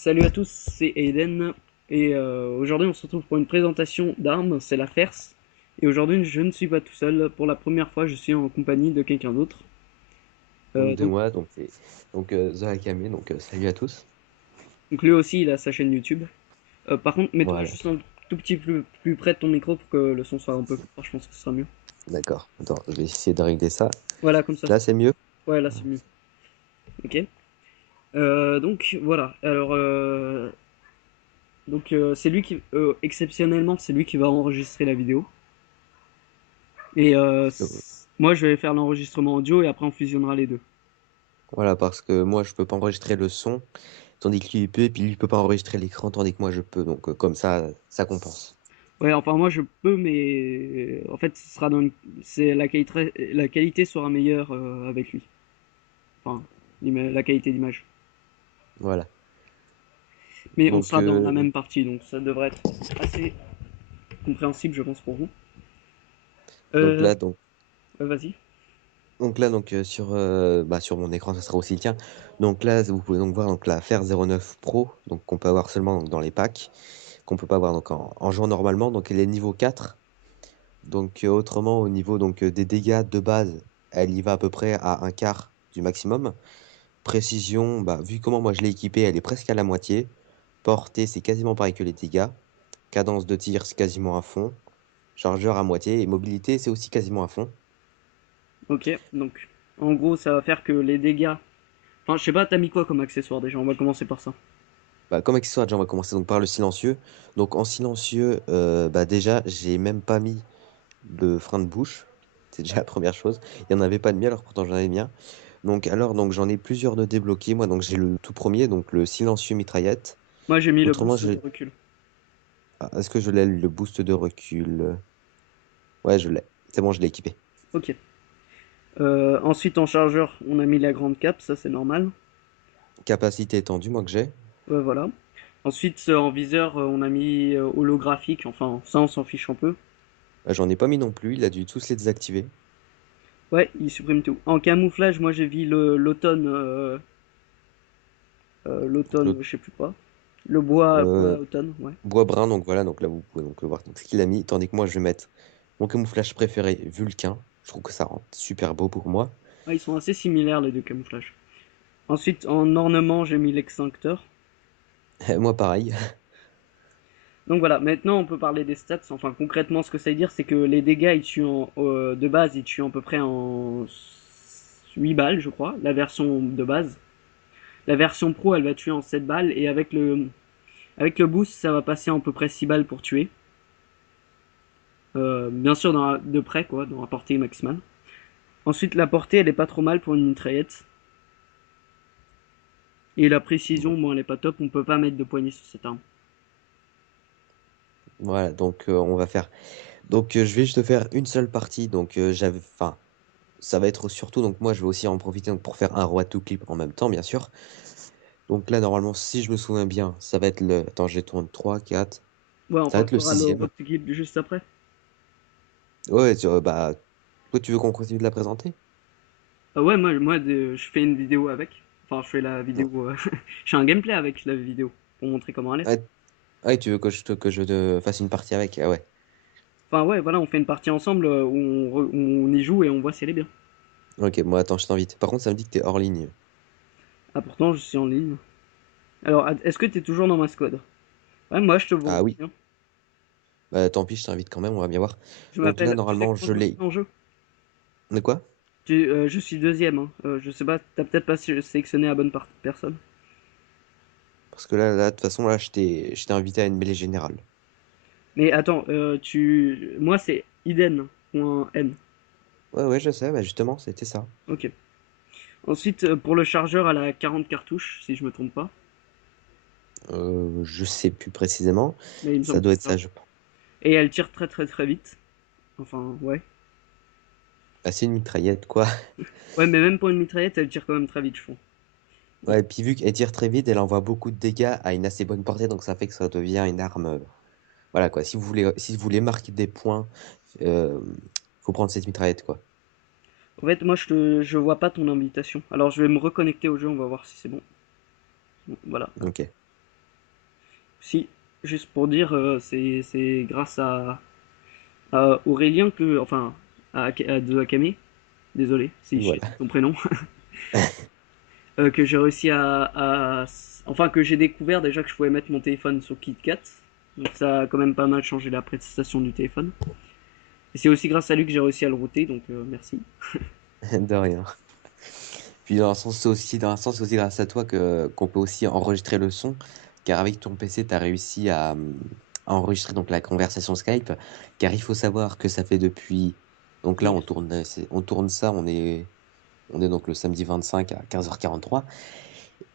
Salut à tous, c'est Aiden et aujourd'hui on se retrouve pour une présentation d'armes, c'est la FERS. Et aujourd'hui je ne suis pas tout seul, pour la première fois je suis en compagnie de quelqu'un d'autre. Donc de Donc, moi, donc c'est The Akame, salut à tous. donc lui aussi il a sa chaîne YouTube. Par contre mets-toi Voilà, juste un tout petit peu plus près de ton micro pour que le son soit un peu plus fort, je pense que ce sera mieux. d'accord. Attends, je vais essayer de régler ça. Voilà comme ça. Là, c'est mieux? Ouais là c'est mieux. Ok. Donc voilà, alors c'est lui qui, exceptionnellement c'est lui qui va enregistrer la vidéo. Et Euh, moi je vais faire l'enregistrement audio et après on fusionnera les deux. Voilà, parce que moi, je peux pas enregistrer le son, tandis que lui, il peut, et puis lui, il peut pas enregistrer l'écran, tandis que moi, je peux. Donc, comme ça compense. Ouais, enfin moi je peux, mais en fait ce sera c'est la qualité sera meilleure avec lui. Enfin, la qualité d'image. Voilà. Mais on Donc, sera dans la même partie, donc ça devrait être assez compréhensible, je pense, pour vous. donc Euh, là, donc, Vas-y. sur mon écran, ça sera aussi le tien. Donc là, vous pouvez donc voir donc, la Fer 09 Pro, donc qu'on peut avoir seulement donc, dans les packs, qu'on peut pas avoir donc, en jouant normalement. Donc, elle est niveau 4. Donc autrement, au niveau des dégâts de base, elle y va à peu près à un quart du maximum. Précision, bah, vu comment moi je l'ai équipée, elle est presque à la moitié. Portée, c'est quasiment pareil que les dégâts. Cadence de tir, c'est quasiment à fond. Chargeur à moitié. Et mobilité, c'est aussi quasiment à fond. Ok, donc en gros ça va faire que les dégâts. Enfin, je sais pas, t'as mis quoi comme accessoire déjà? On va commencer par ça. Bah, comme accessoire, déjà, on va commencer donc par le silencieux. Donc en silencieux, bah, déjà, j'ai même pas mis de frein de bouche. C'est déjà la première chose. Il n'y en avait pas de mien, alors pourtant j'en avais bien. Donc j'en ai plusieurs de débloqués. Moi, donc j'ai le tout premier, donc le silencieux mitraillette. Moi j'ai mis le Autrement, boost je... de recul. Est-ce que je l'ai, le boost de recul? Ouais, je l'ai. C'est bon, je l'ai équipé. Ok. Ensuite en chargeur, on a mis la grande cape, ça c'est normal. Capacité étendue, moi que j'ai. Voilà. Ensuite, en viseur, on a mis holographique, enfin, ça, on s'en fiche un peu. J'en ai pas mis non plus, il a dû tous les désactiver. Ouais, il supprime tout. En camouflage, moi, j'ai vu l'automne, l'automne, L'autre, je sais plus quoi. Le bois euh, automne, ouais. bois brun, donc voilà, donc là vous pouvez donc le voir donc, ce qu'il a mis, tandis que moi je vais mettre mon camouflage préféré, Vulcain. Je trouve que ça rend super beau pour moi. Ouais, ils sont assez similaires, les deux camouflages. Ensuite, en ornement, j'ai mis l'extincteur. Moi pareil. Donc voilà, maintenant, on peut parler des stats. Enfin, concrètement, ce que ça veut dire, c'est que les dégâts, de base, ils tuent à peu près en 8 balles, je crois, la version de base. La version pro, elle va tuer en 7 balles, et avec le boost, ça va passer à peu près 6 balles pour tuer. Bien sûr, de près, quoi, dans la portée maximale. Ensuite, la portée, elle est pas trop mal pour une mitraillette. Et la précision, bon, elle est pas top, on peut pas mettre de poignée sur cette arme. Voilà, on va faire. Je vais juste faire une seule partie. Enfin, ça va être surtout, donc moi je vais aussi en profiter donc, pour faire un roi to clip en même temps, bien sûr. Donc là, normalement, si je me souviens bien, ça va être le. Attends, j'ai tourné 3, 4. Ouais, Ça va enfin, être le t'auras le sixième. road clip juste après. Ouais, bah, toi, tu veux qu'on continue de la présenter? Ouais, je fais une vidéo avec. Enfin, je fais la Non. vidéo. Je fais un gameplay avec la vidéo pour montrer comment elle est. Ouais, ouais, tu veux que je te fasse une partie avec? Ah ouais. Enfin, ouais, voilà, on fait une partie ensemble où on y joue et on voit si elle est bien. Ok, moi, attends, je t'invite. Par contre, ça me dit que t'es hors ligne. Ah, pourtant, je suis en ligne. Alors, est-ce que t'es toujours dans ma squad? Ouais, moi, je te vois Ah aussi, oui. hein. Bah, tant pis, je t'invite quand même, on va bien voir. Donc là, Tu sais normalement, comment je je me l'ai. mets en jeu? De quoi? Je suis deuxième, hein. Je sais pas, t'as peut-être pas sélectionné la bonne personne. Parce que de toute façon, là, je t'ai invité à une mêlée générale. Mais attends, moi c'est Iden.n. Ouais, ouais, je sais, bah justement, c'était ça. Ok. Ensuite, pour le chargeur, elle a 40 cartouches, si je me trompe pas. Je sais plus précisément. Mais il me Ça semble que doit c'est être ça. ça, je pense. Et elle tire très très très vite. Enfin, ouais. Ah, c'est une mitraillette, quoi. Ouais, mais même pour une mitraillette, elle tire quand même très vite, je trouve. Ouais, et puis vu qu'elle tire très vite, elle envoie beaucoup de dégâts à une assez bonne portée, donc ça fait que ça devient une arme. Voilà, quoi. Si vous voulez marquer des points, euh, faut prendre cette mitraillette, quoi. En fait, moi je vois pas ton invitation. Alors je vais me reconnecter au jeu, on va voir si c'est bon. Bon, voilà. Ok. Si, juste pour dire, c'est grâce à Aurélien que, enfin, à de Akame, désolé si je sais Voilà. ton prénom, que j'ai réussi enfin que j'ai découvert déjà que je pouvais mettre mon téléphone sur KitKat. Donc ça a quand même pas mal changé la prestation du téléphone. Et c'est aussi grâce à lui que j'ai réussi à le router, donc merci. De rien. Puis dans un sens, c'est aussi grâce à toi que qu'on peut aussi enregistrer le son, car avec ton PC, tu as réussi à enregistrer donc la conversation Skype, car il faut savoir que ça fait depuis... Donc là, Hier. on tourne ça, on est donc le samedi 25 à 15h43,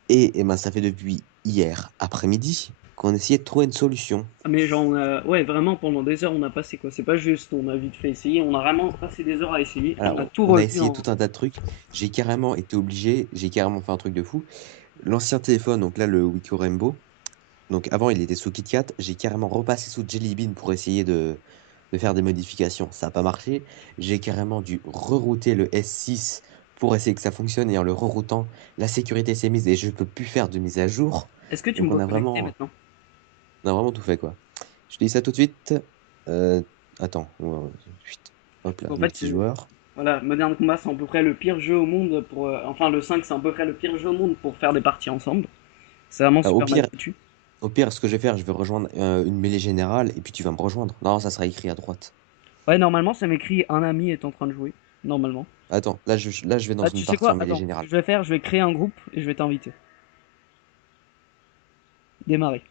et ben ça fait depuis hier après-midi qu'on essayait de trouver une solution. Ah, mais genre, ouais, vraiment pendant des heures on a passé quoi. C'est pas juste, on a vite fait essayer, on a vraiment passé des heures à essayer. On Alors, a tout on a revu essayé en. tout un tas de trucs, j'ai carrément été obligé, j'ai carrément fait un truc de fou. L'ancien téléphone, donc là, le Wiko Rainbow, donc avant, il était sous KitKat. J'ai carrément repassé sous Jelly Bean pour essayer de faire des modifications. Ça n'a pas marché. J'ai carrément dû rerouter le S6 pour essayer que ça fonctionne. Et en le reroutant, la sécurité s'est mise et je ne peux plus faire de mise à jour. Est-ce que tu me Donc vois connecté maintenant? on a vraiment tout fait, quoi. Je te dis ça tout de suite. Euh, attends. Chut. Hop Parce là, qu'en fait, multijoueur. voilà, Modern Combat c'est à peu près le pire jeu au monde pour. Enfin, le 5 c'est à peu près le pire jeu au monde pour faire des parties ensemble. C'est vraiment Ah, super mal foutu. au pire, ce que je vais faire, je vais rejoindre une mêlée générale et puis tu vas me rejoindre. Non, ça sera écrit à droite. Ouais, normalement ça m'écrit un ami est en train de jouer. Normalement. Attends, là, je vais dans Ah, une tu sais partie quoi? en mêlée Attends, ce générale. que je vais faire, je vais créer un groupe et je vais t'inviter. Démarrer.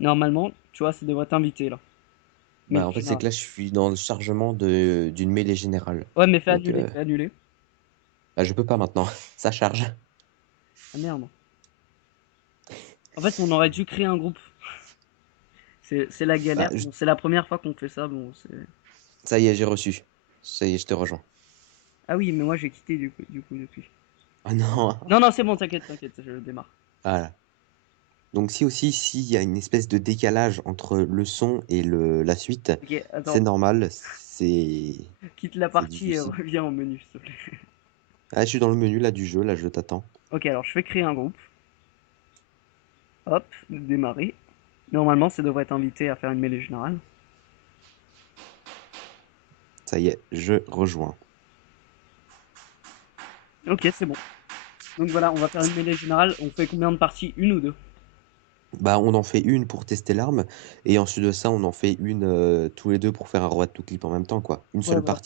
Normalement, tu vois, ça devrait t'inviter là. Mais Bah, en fait, c'est général. que là, je suis dans le chargement d'une mêlée générale. Ouais, mais fais Donc, annuler, fais annuler. bah, je peux pas maintenant. Ça charge. Ah merde. En fait, on aurait dû créer un groupe. C'est la Bah, galère. Bon, c'est la première fois qu'on fait ça. Bon, c'est. ça y est, j'ai reçu. Ça y est, je te rejoins. Ah oui, mais moi j'ai quitté du coup depuis. Ah non. Non, non, c'est bon, t'inquiète, t'inquiète, je démarre. Voilà. Donc, si aussi, s'il y a une espèce de décalage entre le son et la suite, Ok, c'est attends, normal. quitte la C'est partie et difficile. reviens au menu, s'il te plaît. Ah, je suis dans le menu là du jeu. Là, je t'attends. Ok, alors je fais créer un groupe. Hop, démarrer. Normalement, ça devrait t'inviter à faire une mêlée générale. Ça y est, je rejoins. Ok, c'est bon. Donc voilà, on va faire une mêlée générale. On fait combien de parties? Une ou deux? Bah, on en fait une pour tester l'arme, et ensuite de ça, on en fait une tous les deux pour faire un roi to clip en même temps, quoi. Ouais, voilà.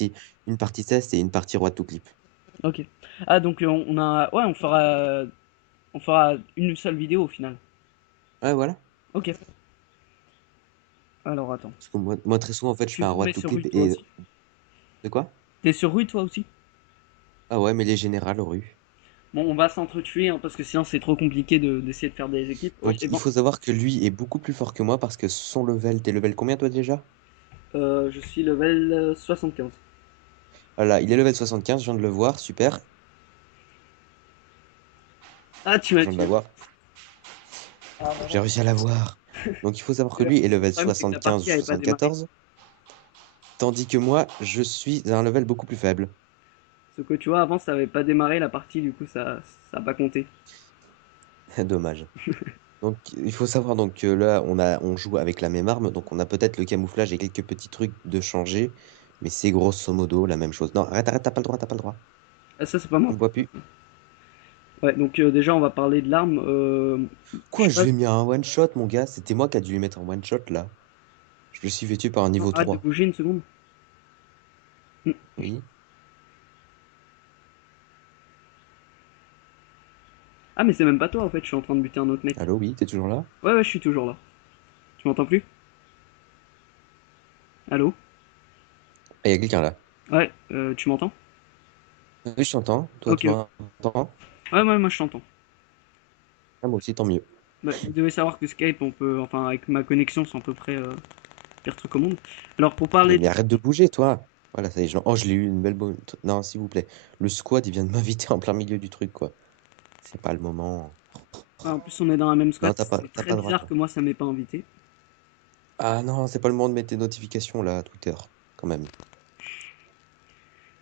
Une partie test et une partie roi to clip. Ok. Ah, donc on a. Ouais, on fera une seule vidéo au final. Ouais, voilà. Ok. Alors attends. Parce que moi, très souvent, en fait, Je je suis fais un roi tombé to sur Rue clip toi et... aussi. De quoi? T'es sur Rue toi aussi? Ah ouais, mais les générales rue. Bon, on va s'entretuer hein, parce que sinon c'est trop compliqué d'essayer de faire des équipes. Oh, Donc, c'est il bon. faut savoir que lui est beaucoup plus fort que moi parce que son level... T'es level combien, toi, déjà? Je suis level 75. Voilà, il est level 75, je viens de le voir, super. Ah, tu Je m'as viens de tué. l'avoir. Ah, J'ai vraiment. réussi à l'avoir. Donc, il faut savoir que Le lui est level problème, c'est que la 75 ou partie avait pas démarré. 74, tandis que moi, je suis à un level beaucoup plus faible. Ce que tu vois, avant, ça avait pas démarré la partie, du coup, ça a pas compté. Dommage. Donc, il faut savoir donc que là, on joue avec la même arme, donc on a peut-être le camouflage et quelques petits trucs de changer, mais c'est grosso modo la même chose. Non, arrête, t'as pas le droit, t'as pas le droit. Ah, ça, c'est pas Tu moi. me vois plus. Ouais, donc déjà, on va parler de l'arme. Je Quoi, sais je pas. lui ai mis un one shot, mon gars? C'était moi qui a dû lui mettre un one shot là. Je le suis vêtu par un Attends, niveau arrête de 3. bouger une seconde. Hmm. Oui. Ah, mais c'est même pas toi, en fait, je suis en train de buter un autre mec. Allô, oui, t'es toujours là? Ouais, ouais, je suis toujours là. Tu m'entends plus? Allô? Ah, y a quelqu'un là. Ouais, tu m'entends? Oui, je t'entends. Toi, Ok, tu ok. m'entends? Ouais, ouais, moi je t'entends. Ah, moi aussi, tant mieux. Bah, vous devez savoir que Skype, on peut, enfin, avec ma connexion, c'est à peu près pire truc au monde. Alors, pour parler Mais de. arrête de bouger, toi. Voilà, ça y est, oh, je l'ai eu, une belle bonne. Non, s'il vous plaît. Le squad, il vient de m'inviter en plein milieu du truc, quoi. C'est pas le moment. Ouais, en plus, on est dans la même Non, squad, c'est t'as très pas le droit, bizarre toi. que moi ça m'ait pas invité. Ah non, c'est pas le moment de mettre tes notifications là, à Twitter, quand même.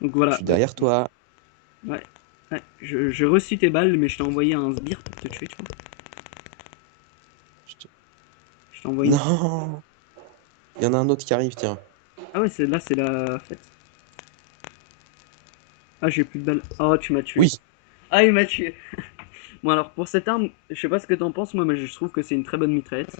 Donc Je voilà, suis derrière toi. ouais, ouais, j'ai reçu tes balles, mais je t'ai envoyé un sbire pour te tuer, tu vois. Je t'envoie une. Non! Il y en a un autre qui arrive, tiens. Ah ouais, c'est la fête. Ah, j'ai plus de balles. Oh, tu m'as tué. Oui! Ah, il m'a tué. Bon, alors, pour cette arme, je sais pas ce que t'en penses, moi, mais je trouve que c'est une très bonne mitraillette.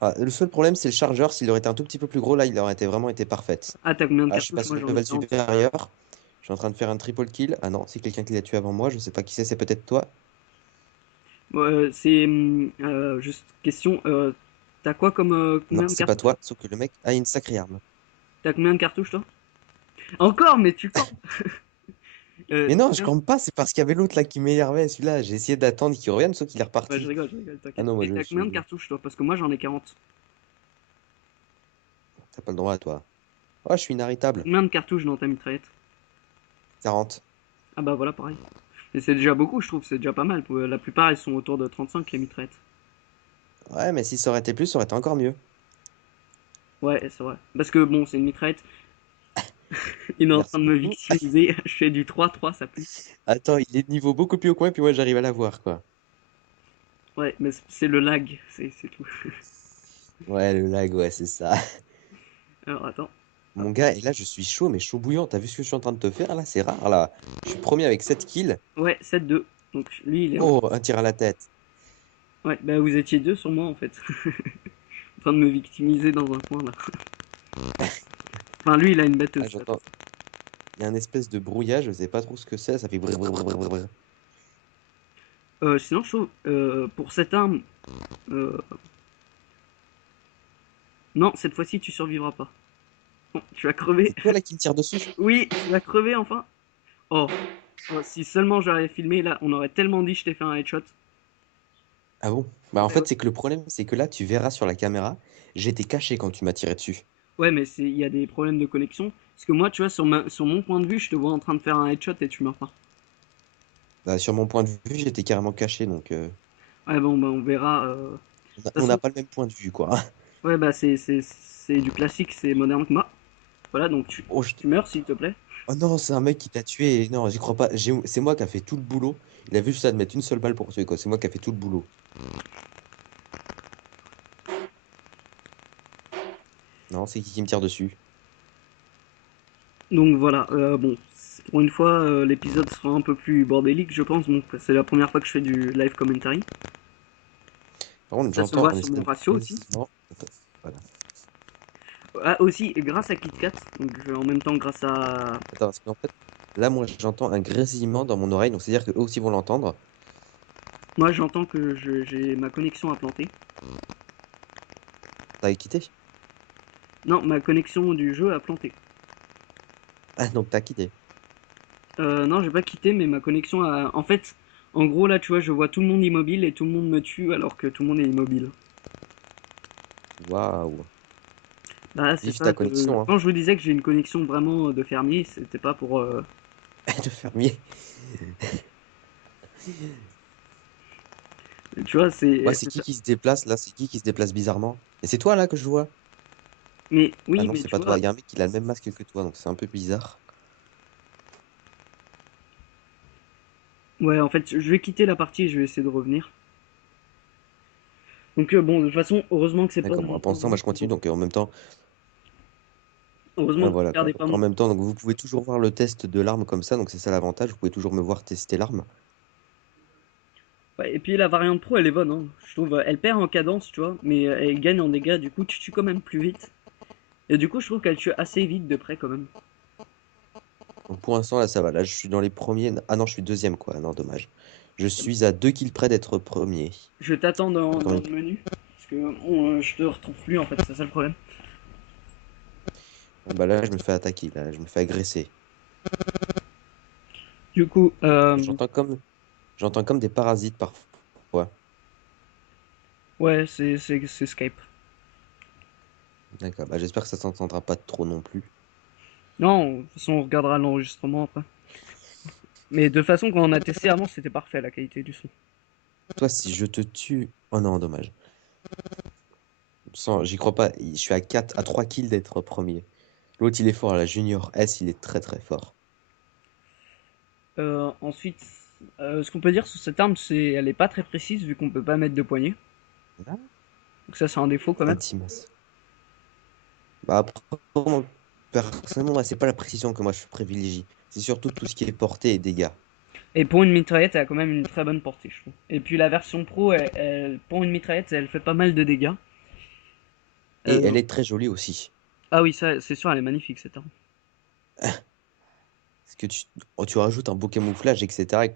Ah, le seul problème, c'est le chargeur. S'il aurait été un tout petit peu plus gros, là, il aurait vraiment été parfaite. Ah, t'as combien de Ah, je suis cartouches? passé Moi, au j'en ai level 40. supérieur. Je suis en train de faire un triple kill. Ah non, c'est quelqu'un qui l'a tué avant moi. Je sais pas qui c'est peut-être toi. Ouais, c'est. Juste question. T'as quoi comme. Non, Combien de c'est pas cartouches? toi. Sauf que le mec a une sacrée arme. T'as combien de cartouches, toi? Encore, mais tu campes! Mais non, je Combien? campe pas. C'est parce qu'il y avait l'autre là qui m'énervait. Celui-là, j'ai essayé d'attendre qu'il revienne, sauf qu'il est Ouais, reparti. je rigole, Ah t'inquiète. non, moi Et je t'as combien de suis. cartouches, toi? Parce que moi, j'en ai 40. T'as pas le droit à toi. Oh, je suis inarrêtable. Combien de cartouches dans ta mitraillette? 40. Ah bah voilà, pareil. Et c'est déjà beaucoup, je trouve, c'est déjà pas mal. La plupart, elles sont autour de 35, les mitraillettes. Ouais, mais si ça aurait été plus, ça aurait été encore mieux. Ouais, c'est vrai. Parce que bon, c'est une mitraillette. Il est en train Merci de me beaucoup. victimiser. Je fais du 3-3, ça pue. Attends, il est de niveau beaucoup plus haut que moi, puis moi j'arrive à l'avoir, quoi. Ouais, mais c'est le lag, c'est tout. Ouais, le lag, ouais, c'est ça. Alors attends. Hop. Mon gars, et là je suis chaud, mais chaud bouillant. T'as vu ce que je suis en train de te faire là? C'est rare là. Je suis premier avec 7 kills. Ouais, 7-2. Donc lui, il est en. Oh, un tir à la tête. Ouais, bah vous étiez deux sur moi en fait. En train de me victimiser dans un coin là. Enfin, lui, il a une bête Ah, aussi. Attends. j'entends. Il y a un espèce de brouillage, je sais pas trop ce que c'est. Ça fait brr, brr, brr, brr, brr. Sinon, je trouve, pour cette arme, euh, non, cette fois-ci, tu survivras pas. Bon, tu vas crever. C'est toi là qui me tire dessus? Oui, tu vas crever enfin. Oh, oh, si seulement j'avais filmé là, on aurait tellement dit je t'ai fait un headshot. Ah bon? Bah en Ouais, fait, c'est que le problème, c'est que là, tu verras sur la caméra, j'étais caché quand tu m'as tiré dessus. ouais, mais il y a des problèmes de connexion. Parce que moi, tu vois, sur mon point de vue, je te vois en train de faire un headshot et tu meurs pas. Bah, sur mon point de vue, j'étais carrément caché, donc Ouais, bon, bah on verra. De toute on n'a façon, pas le même point de vue, quoi. ouais, bah c'est du classique, c'est Modern Combat. Voilà, donc Oh, tu meurs s'il te plaît. oh non, c'est un mec qui t'a tué. Non, j'y crois pas. C'est moi qui a fait tout le boulot. Il a vu juste à te mettre une seule balle pour tuer, quoi. C'est moi qui a fait tout le boulot. Non, c'est qui me tire dessus? Donc voilà, bon, pour une fois, l'épisode sera un peu plus bordélique, je pense. Bon, c'est la première fois que je fais du live commentary. Par contre, Ça se j'entends voit un sur mon espèce de ratio aussi. grésillement. Attends, voilà. Ah, aussi, grâce à KitKat, donc en même temps grâce à. Attends, parce qu'en fait, là, moi, j'entends un grésillement dans mon oreille, donc c'est-à-dire qu'eux aussi vont l'entendre. Moi, j'entends que j'ai ma connexion à planter. T'as quitté? Non, ma connexion du jeu a planté. Ah, donc t'as quitté. Non, j'ai pas quitté, mais ma connexion a. En fait, en gros, là, tu vois, je vois tout le monde immobile et tout le monde me tue alors que tout le monde est immobile. Waouh. Bah, c'est Vive ça. ta connexion, hein. Quand je vous disais que j'ai une connexion vraiment de fermier, c'était pas pour. De fermier. Tu vois, Ouais, c'est c'est ça. qui se déplace, là? C'est qui se déplace bizarrement? Et c'est toi, là, que je vois? Mais Ah oui, non, mais c'est tu pas toi. vois. Il y a un mec qui a le même masque que toi, donc c'est un peu bizarre. Ouais, en fait, je vais quitter la partie et je vais essayer de revenir. Donc, bon, de toute façon, heureusement que c'est pas D'accord, dans bon, mon pour point de l'instant, moi, vue. je continue, donc en même temps. Ah, Heureusement que vous voilà quoi. regardez pas Donc en mon. même temps, donc vous pouvez toujours voir le test de l'arme comme ça, donc c'est ça l'avantage, vous pouvez toujours me voir tester l'arme. Ouais, et puis la variante pro, elle est bonne, hein. Je trouve, elle perd en cadence, tu vois, mais elle gagne en dégâts, du coup, tu tues quand même plus vite. Et du coup, je trouve qu'elle tue assez vite de près, quand même. Donc pour l'instant là ça va, là je suis dans les premiers. Ah non, je suis deuxième quoi, non dommage. Je suis à 2 kills près d'être premier. Je t'attends Donc, dans le menu, parce que bon, je te retrouve plus, en fait, c'est ça le problème. bon, bah là je me fais attaquer, là je me fais agresser. Du coup, J'entends comme j'entends comme des parasites parfois. ouais, c'est Skype. D'accord, bah j'espère que ça s'entendra pas trop non plus. Non, de toute façon, on regardera l'enregistrement après. Mais de toute façon, quand on a testé avant, c'était parfait, la qualité du son. Toi si je te tue. Oh non, dommage. J'y crois pas, je suis à 4 à 3 kills d'être premier. L'autre il est fort, la Junior S il est très très fort. Ensuite, ce qu'on peut dire sur cette arme, c'est elle est pas très précise vu qu'on peut pas mettre de poignée. Donc ça, c'est un défaut quand même. Intimas. Bah après, moi, personnellement, moi, c'est pas la précision que moi je privilégie. C'est surtout tout ce qui est portée et dégâts. Et pour une mitraillette, elle a quand même une très bonne portée, je trouve. Et puis la version pro, pour une mitraillette, elle fait pas mal de dégâts. Et Euh, elle est très jolie aussi. Ah oui, ça, c'est sûr, elle est magnifique cette arme. Parce que tu rajoutes un beau camouflage, etc.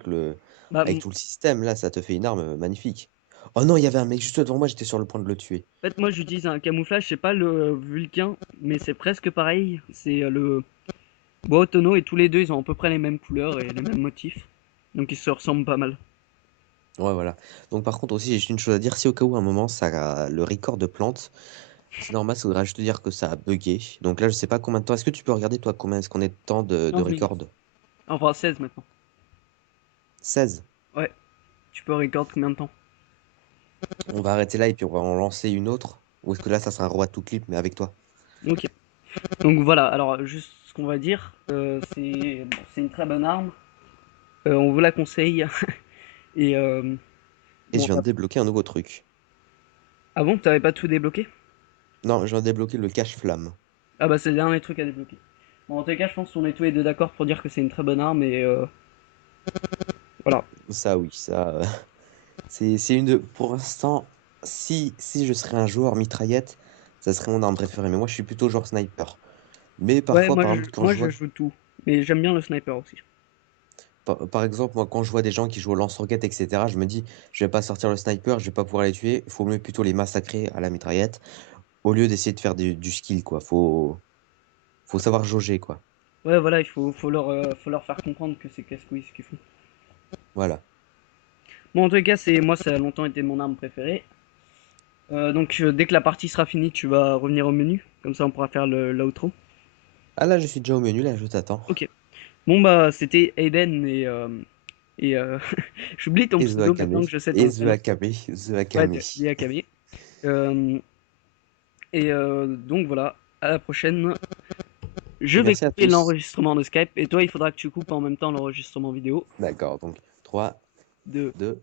Bah, Avec tout le système, là, ça te fait une arme magnifique. Oh non, il y avait un mec juste devant moi, j'étais sur le point de le tuer. en fait, moi j'utilise un camouflage, c'est pas le Vulcain, mais c'est presque pareil. C'est le bois tonneau et tous les deux ils ont à peu près les mêmes couleurs et les mêmes motifs. Donc ils se ressemblent pas mal. Ouais, voilà. Donc par contre aussi, j'ai juste une chose à dire, si au cas où à un moment, le record de plantes, c'est normal, ça voudrait juste te dire que ça a bugué. Donc là, je sais pas combien de temps. Est-ce que tu peux regarder, toi, combien est-ce qu'on est de temps de 15 record? minutes. Enfin 16 maintenant. 16. Ouais, tu peux record combien de temps? On va arrêter là et puis on va en lancer une autre. Ou est-ce que là, ça sera un roi tout clip, mais avec toi? Ok. Donc voilà, alors juste ce qu'on va dire, c'est une très bonne arme. On vous la conseille. Et Et bon, je viens de débloquer un nouveau truc. ah bon, t'avais pas tout débloqué? Non, je viens de débloquer le cache-flamme. Ah bah c'est le dernier truc à débloquer. Bon, en tout cas, je pense qu'on est tous les deux d'accord pour dire que c'est une très bonne arme et voilà. Ça, oui, ça. C'est une de. Pour l'instant, si je serais un joueur mitraillette, ça serait mon arme préférée. Mais moi, je suis plutôt joueur sniper. Mais Ouais, parfois, par exemple, quand moi je je vois. joue tout, mais j'aime bien le sniper aussi. Par exemple, moi, quand je vois des gens qui jouent au lance-roquettes, etc., je me dis, je vais pas sortir le sniper, je vais pas pouvoir les tuer. Il faut mieux plutôt les massacrer à la mitraillette, au lieu d'essayer de faire du skill, quoi. Faut savoir jauger, quoi. Ouais, voilà, faut leur faire comprendre que c'est casse-couilles ce qu'ils font. Voilà. Bon, en tout cas, moi, ça a longtemps été mon arme préférée. Donc, dès que la partie sera finie, tu vas revenir au menu. Comme ça, on pourra faire l'outro. Ah là, je suis déjà au menu, là, je t'attends. Ok. Bon, bah, c'était Aiden et j'oublie ton Et The pseudo Akame. maintenant que je sais Et ton The prénom. Akame. The Ouais, Akame. des Akame. Euh, donc voilà, à la prochaine. Je vais Merci à couper tous. l'enregistrement de Skype et toi, il faudra que tu coupes en même temps l'enregistrement vidéo D'accord, donc 3, de 2,